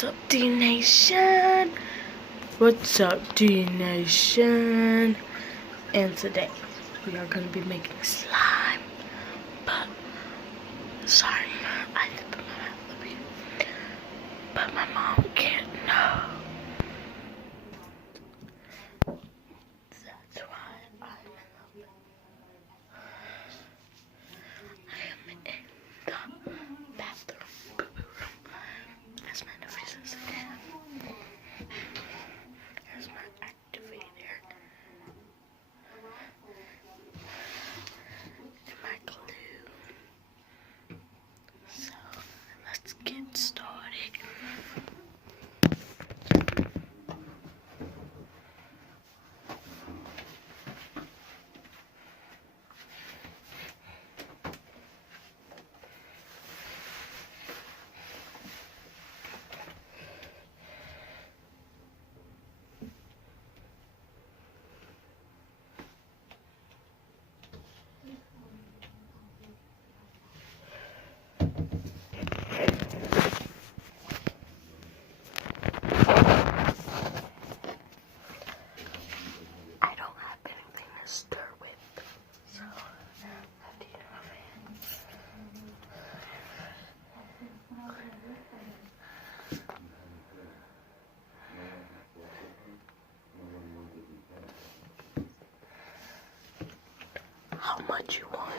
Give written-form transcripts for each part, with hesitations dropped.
What's up, D Nation? What's up, D Nation? And today we are gonna be making slime. But sorry, I had to put my mouth up here. But my mom can't know. That's why I'm in the bathroom, boo-boo room, as my nephew says again. Here's my activator and my glue. So let's get started. How much you want,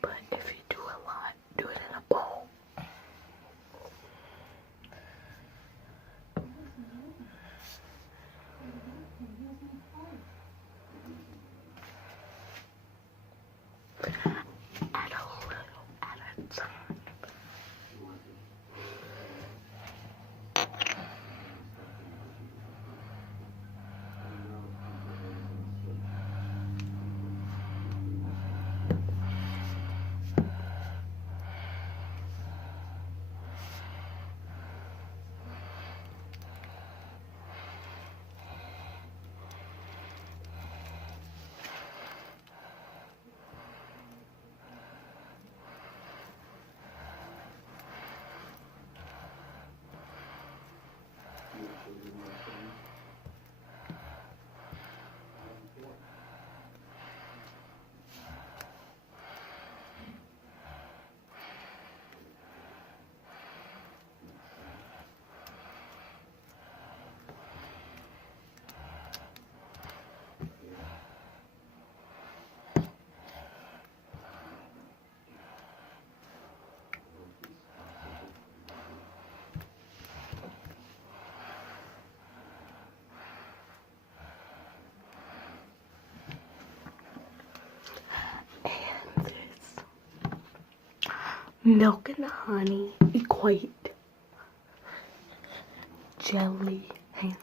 but if you do a lot, do it in a bowl. Add a little at a time. Milk and honey equate jelly and